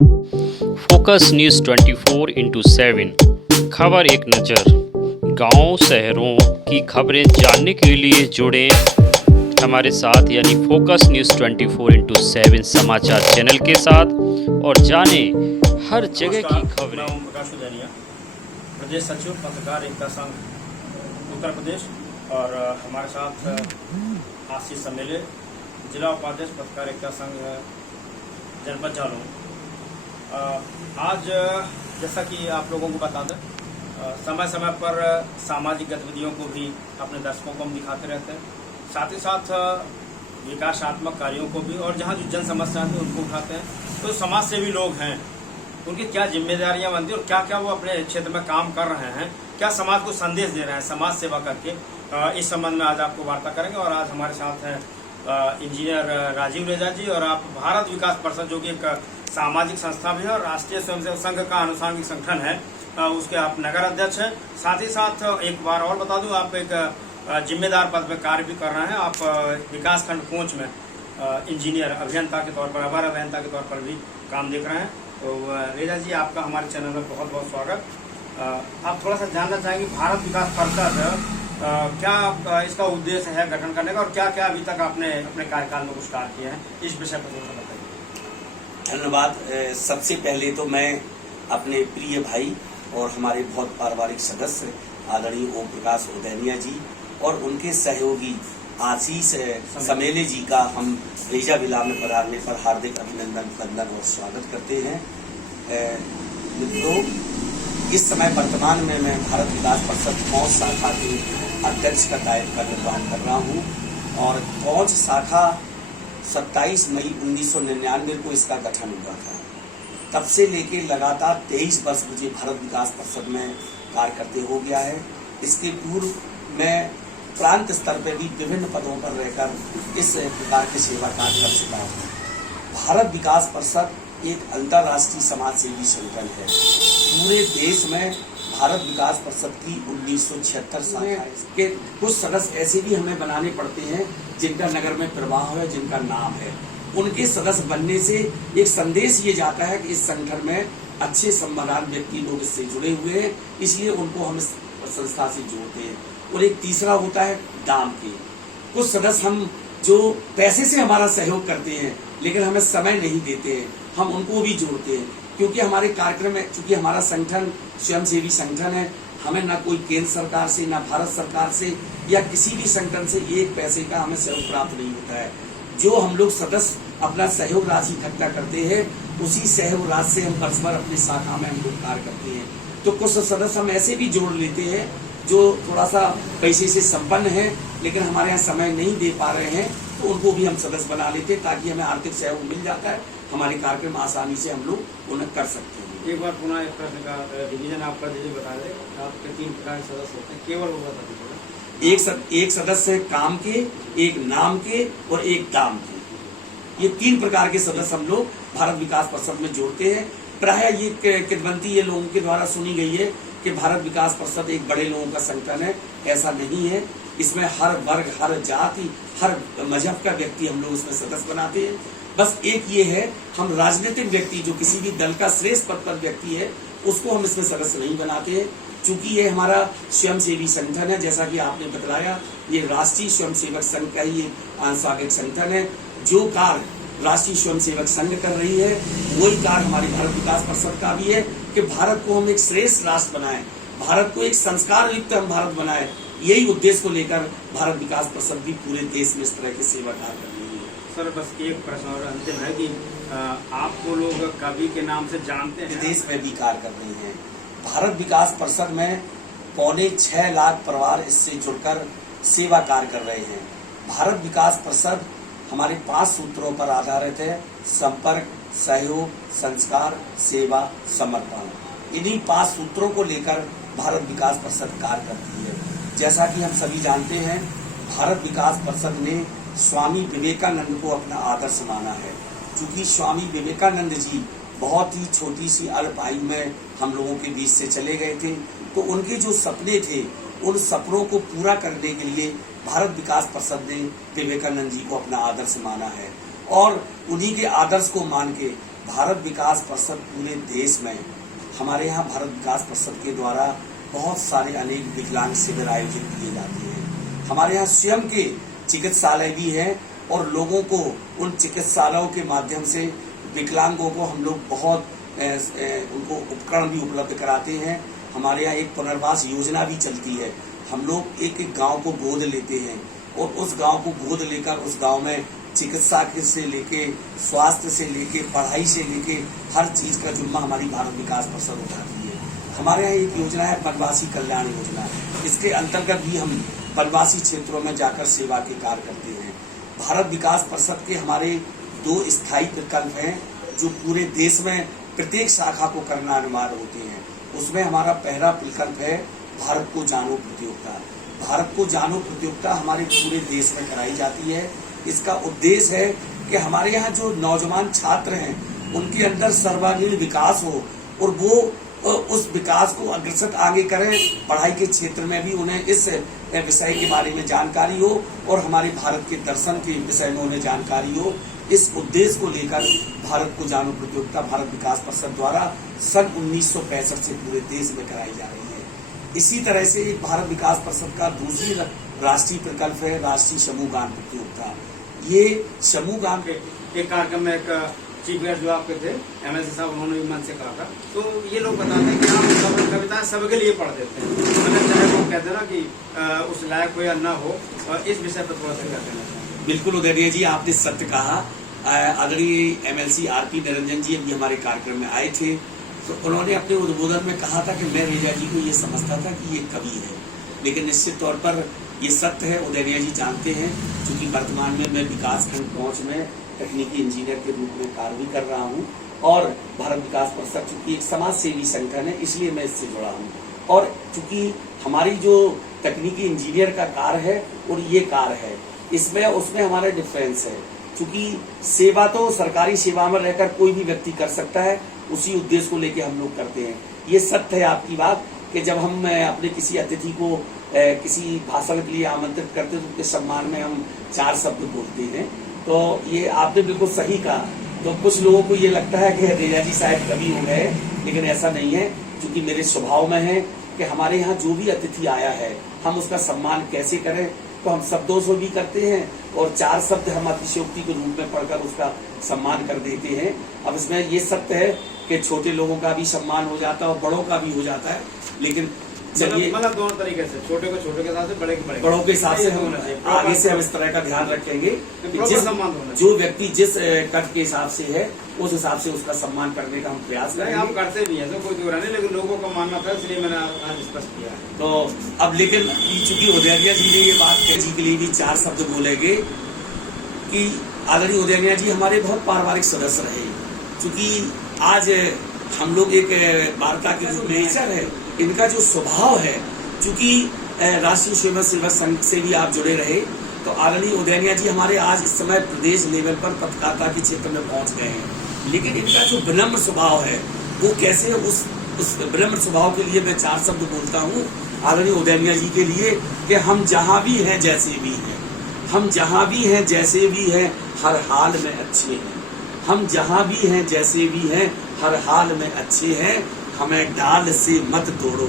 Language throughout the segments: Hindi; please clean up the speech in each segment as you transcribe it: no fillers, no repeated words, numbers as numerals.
फोकस न्यूज़ 24/7 खबर एक नज़र। गांव शहरों की खबरें जानने के लिए जुड़े हमारे साथ यानी फोकस न्यूज़ 24/7 समाचार चैनल के साथ और जाने हर जगह की खबरें। मैं ओम प्रकाश उजानिया, प्रदेश सचिव पत्रकार एकता संघ उत्तर प्रदेश, और हमारे साथ आशीष समेले, जिला उपाध्यक्ष पत्रकार एकता संघ जनपद जालौन। आज जैसा कि आप लोगों को बता दें, समय समय पर सामाजिक गतिविधियों को भी अपने दर्शकों को हम दिखाते रहते हैं, साथ ही साथ विकासात्मक कार्यों को भी, और जहाँ जो जन समस्याएं हैं उनको उठाते हैं। तो समाज सेवी लोग हैं, उनकी क्या जिम्मेदारियां बनती हैं और क्या क्या वो अपने क्षेत्र में काम कर रहे हैं, क्या समाज को संदेश दे रहे हैं समाज सेवा करके, इस संबंध में आज आपको वार्ता करेंगे। और आज हमारे साथ हैं इंजीनियर राजीव रेजा जी, और आप भारत विकास परिषद, जो कि एक सामाजिक संस्था भी है और राष्ट्रीय स्वयंसेवक संघ का आनुषंगिक संगठन है, उसके आप नगर अध्यक्ष हैं। साथ ही साथ एक बार और बता दूं, आप एक जिम्मेदार पद पर कार्य भी कर रहे हैं। आप विकासखंड कोच में इंजीनियर अभियंता के तौर पर, अवर अभियंता के तौर पर भी काम देख रहे हैं। तो रेजा जी, आपका हमारे चैनल में बहुत बहुत स्वागत। आप थोड़ा सा जानना चाहेंगे भारत विकास परिषद क्या इसका उद्देश्य है गठन करने का, और क्या क्या अभी तक आपने अपने कार्यकाल में कुछ कार्य किए हैं, इस विषय पर थोड़ा बताइए। धन्यवाद। सबसे पहले तो मैं अपने प्रिय भाई और हमारे बहुत पारिवारिक सदस्य आदरणीय ओम प्रकाश उदैनिया जी और उनके सहयोगी आशीष समेले जी का हम रेजा विला में पधारने पर हार्दिक अभिनंदन वंदन और स्वागत करते हैं। मित्रों, इस समय वर्तमान में मैं भारत विकास परिषद पौंछ शाखा के अध्यक्ष का दायित्व का निर्वहन कर रहा हूँ, और पौंछ शाखा 27 मई 1999 को इसका गठन हुआ था। तब से लेके लगातार 23 वर्ष मुझे भारत विकास परिषद में कार्य करते हो गया है। इसके पूर्व मैं प्रांत स्तर पर भी विभिन्न पदों पर रहकर इस प्रकार के सेवा कार्य कर चुका हूँ। भारत विकास परिषद एक अंतर्राष्ट्रीय समाज सेवी संगठन है। पूरे देश में भारत विकास परिषद की 1976 शाखा के कुछ सदस्य ऐसे भी हमें बनाने पड़ते हैं जिनका नगर में प्रवाह है, जिनका नाम है। उनके सदस्य बनने से एक संदेश ये जाता है कि इस संगठन में अच्छे सम्मानवान व्यक्ति लोग इससे जुड़े हुए हैं, इसलिए उनको हम इस संस्था से जोड़ते हैं। और एक तीसरा होता है दाम के। कुछ सदस्य हम जो पैसे से हमारा सहयोग करते हैं लेकिन हमें समय नहीं देते हैं, हम उनको भी जोड़ते हैं, क्योंकि हमारे कार्यक्रम में, चूंकि हमारा संगठन स्वयंसेवी संगठन है, हमें ना कोई केंद्र सरकार से, ना भारत सरकार से या किसी भी संगठन से एक पैसे का हमें सहयोग प्राप्त नहीं होता है। जो हम लोग सदस्य अपना सहयोग राशि इकट्ठा करते हैं, उसी सहयोग राशि से हम परस्पर अपनी शाखा में हम लोग कार्य करते हैं। तो कुछ सदस्य हम ऐसे भी जोड़ लेते हैं जो थोड़ा सा पैसे से संपन्न है लेकिन हमारे यहाँ समय नहीं दे पा रहे हैं, तो उनको भी हम सदस्य बना लेते हैं ताकि हमें आर्थिक सहयोग मिल जाता है, हमारे कार्यक्रम आसानी से हम लोग उन्हें कर सकते हैं। एक बार पुनः एक प्रश्न का डिवीजन आपका दीजिए, बता दें आपके 3 प्रकार के सदस्य होते हैं, केवल वो बता दीजिए। एक सदस्य है काम के, एक नाम के और एक दाम के। ये 3 प्रकार के सदस्य हम लोग भारत विकास परिषद में जोड़ते हैं। प्राय ये किदवंती ये लोगों के द्वारा सुनी गई है कि भारत विकास परिषद एक बड़े लोगों का संगठन है। ऐसा नहीं है। इसमें हर वर्ग, हर जाति, हर मजहब का व्यक्ति हम लोग इसमें सदस्य बनाते हैं। बस एक ये है, हम राजनीतिक व्यक्ति जो किसी भी दल का श्रेष्ठ पद पर व्यक्ति है उसको हम इसमें सदस्य नहीं बनाते हैं, चूंकि ये हमारा स्वयंसेवी संगठन है। जैसा कि आपने बतलाया, ये राष्ट्रीय स्वयंसेवक संघ का ही आनुषंगिक संगठन है। जो कार्य राष्ट्रीय स्वयंसेवक संघ कर रही है वही कार्य हमारी भारत विकास परिषद का भी है कि भारत को हम एक श्रेष्ठ राष्ट्र बनाएं, भारत को एक संस्कार युक्त हम भारत बनाएं। यही उद्देश्य को लेकर भारत विकास परिषद भी पूरे देश में इस तरह के सेवा कार्य कर रही है। सर, बस एक प्रश्न और अंतिम है कि आपको लोग कवि के नाम से जानते हैं, विदेश में भी कार्य कर रही हैं। भारत विकास परिषद में 6.25 लाख परिवार इससे जुड़कर सेवा कार्य कर रहे हैं। भारत विकास परिषद हमारे 5 सूत्रों पर आधारित है: संपर्क, सहयोग, संस्कार, सेवा, समर्पण। इन्हीं 5 सूत्रों को लेकर भारत विकास परिषद कार्य करती है। जैसा कि हम सभी जानते हैं, भारत विकास परिषद ने स्वामी विवेकानंद को अपना आदर्श माना है। क्योंकि स्वामी विवेकानंद जी बहुत ही छोटी सी अल्प आयु में हम लोगों के बीच से चले गए थे, तो उनके जो सपने थे उन सपनों को पूरा करने के लिए भारत विकास परिषद ने विवेकानंद जी को अपना आदर्श माना है, और उन्हीं के आदर्श को मान के भारत विकास परिषद पूरे देश में, हमारे यहाँ भारत विकास परिषद के द्वारा बहुत सारे अनेक विकलांग शिविर आयोजित किए जाते हैं। हमारे यहाँ स्वयं के चिकित्सालय भी हैं और लोगों को उन चिकित्सालयों के माध्यम से विकलांगों को हम लोग बहुत उनको उपकरण भी उपलब्ध कराते हैं। हमारे यहाँ एक पुनर्वास योजना भी चलती है। हम लोग एक एक गांव को गोद लेते हैं और उस गांव को गोद लेकर उस गांव में चिकित्सा से लेके, स्वास्थ्य से लेके, पढ़ाई से लेके हर चीज का जिम्मा हमारी भारत विकास परिषद उठाती है। हमारे यहाँ एक योजना है वनवासी कल्याण योजना। इसके अंतर्गत भी हम वनवासी क्षेत्रों में जाकर सेवा के कार्य करते हैं। भारत विकास परिषद के हमारे 2 स्थायी प्रकल्प हैं जो पूरे देश में प्रत्येक शाखा को करना अनिवार्य होते हैं। उसमें हमारा पहला प्रकल्प है भारत को जानो प्रतियोगिता। भारत को जानो प्रतियोगिता हमारे पूरे देश में कराई जाती है। इसका उद्देश्य है कि हमारे यहाँ जो नौजवान छात्र हैं उनके अंदर सर्वांगीण विकास हो और वो उस विकास को अग्रसर आगे करें। पढ़ाई के क्षेत्र में भी उन्हें इस विषय के बारे में जानकारी हो और हमारे भारत के दर्शन के विषय में उन्हें जानकारी हो। इस उद्देश्य को लेकर भारत को जानो प्रतियोगिता भारत विकास परिषद द्वारा सन 1965 से पूरे देश में कराई जा रही है। इसी तरह से एक भारत विकास परिषद का दूसरी राष्ट्रीय प्रकल्प है राष्ट्रीय समूह गान प्रतियोगिता। ये समूह गान के एक कार्यक्रम में एक चीफ गेस्ट जो आपके थे MLC साहब, उन्होंने भी मन से कहा था, तो ये लोग बताते हैं कि हम कविताएं सबके लिए पढ़ देते हैं, मतलब चाहे वो कहते हैं ना कि उस लायक हो या ना हो। इस विषय पर थोड़ा सा क्या कहना चाहिए? बिल्कुल उदयनिया जी, आपने सत्य कहा। आदरणीय MLC RP निरंजन जी अभी हमारे कार्यक्रम में आए थे, तो उन्होंने अपने उद्बोधन में कहा था कि मैं रेजा जी को ये समझता था कि ये कवि है, लेकिन निश्चित तौर पर ये सत्य है। उदयनिया जी जानते हैं, क्योंकि वर्तमान में मैं विकासखंड पहुंच में तकनीकी इंजीनियर के रूप में कार्य भी कर रहा हूं और भारत विकास परिषद चूंकि एक समाज सेवी संगठन है, इसलिए मैं इससे जुड़ा हूं। और चूंकि हमारी जो तकनीकी इंजीनियर का कार्य है और ये कार्य है, इसमें उसमें हमारा डिफरेंस है। चूंकि सेवा तो सरकारी सेवा में रहकर कोई भी व्यक्ति कर सकता है, उसी उद्देश्य को लेके हम लोग करते हैं। ये सत्य है आपकी बात कि जब हम अपने किसी अतिथि को किसी भाषण के लिए आमंत्रित करते हैं तो उसके सम्मान में हम 4 शब्द बोलते हैं। तो ये आपने बिल्कुल सही कहा। तो कुछ लोगों को ये लगता है कि रेजा जी शायद कवि हो गए, लेकिन ऐसा नहीं है। क्योंकि मेरे स्वभाव में है कि हमारे यहाँ जो भी अतिथि आया है हम उसका सम्मान कैसे करें, तो हम शब्दों से भी करते हैं और 4 शब्द हम अतिशयोक्ति के रूप में पढ़कर उसका सम्मान कर देते हैं। अब इसमें ये सत्य है कि छोटे लोगों का भी सम्मान हो जाता है और बड़ों का भी हो जाता है, लेकिन चलिए मतलब दोनों तरीके से, छोटे को छोटे के हिसाब से, बड़े के बड़े, बड़ों के हिसाब से हम आगे से हम इस तरह का ध्यान रखेंगे कि जो व्यक्ति जिस कद के हिसाब से है उस हिसाब से उसका सम्मान करने का हम प्रयास करेंगे। हम करते भी हैं, तो कोई दूर नहीं, लेकिन लोगों का मानना था, इसलिए मैंने आज स्पष्ट किया है। तो अब लेकिन चूंकि उदयनिया जी ने ये बात कही जी के लिए भी 4 शब्द बोलेंगे कि आदरणीय उदयनिया जी हमारे बहुत पारिवारिक सदस्य रहे। चूंकि आज हम लोग एक वार्ता के जो नेचर है, इनका जो स्वभाव है, चूंकि राष्ट्रीय सेवा संघ से भी आप जुड़े रहे, तो आदरणीय उदयनिया जी हमारे आज इस समय प्रदेश लेवल पर पत्रकारिता के क्षेत्र में पहुंच गए हैं। लेकिन इनका जो विनम्र स्वभाव है वो कैसे, उस विनम्र स्वभाव के लिए मैं 4 शब्द बोलता हूँ आदरणीय उदयनिया जी के लिए कि हम जहाँ भी हैं जैसे भी हैं, हम जहाँ भी हैं जैसे भी हैं हर हाल में अच्छे हैं। हम जहाँ भी हैं जैसे भी हैं हर हाल में अच्छे हैं। हमें डाल से मत तोड़ो,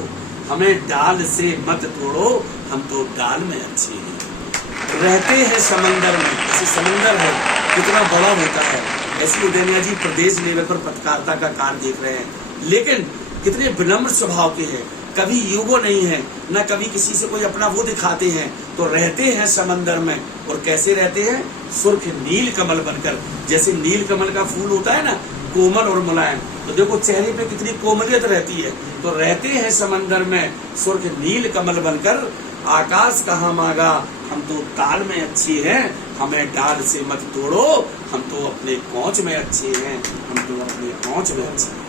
हमें डाल से मत तोड़ो, हम तो डाल में अच्छे हैं। रहते हैं समंदर में, जैसे समंदर है कितना बड़ा होता है, ऐसे उदयनिया जी प्रदेश लेवल पर पत्रकारिता का कार्य देख रहे हैं, लेकिन कितने विनम्र स्वभाव के हैं। कभी यूगो नहीं है, न कभी किसी से कोई अपना वो दिखाते हैं। तो रहते हैं समंदर में, और कैसे रहते हैं, सुर्ख नील कमल बनकर। जैसे नील कमल का फूल होता है ना, कोमल और मुलायम, तो देखो चेहरे पे कितनी कोमलियत रहती है। तो रहते हैं समंदर में सुर्ख नील कमल बनकर, आकाश कहाँ मांगा, हम तो ताल में अच्छे हैं। हमें डाल से मत तोड़ो, हम तो अपने पहुंच में अच्छे हैं, हम तो अपने पहुंच में अच्छे हैं।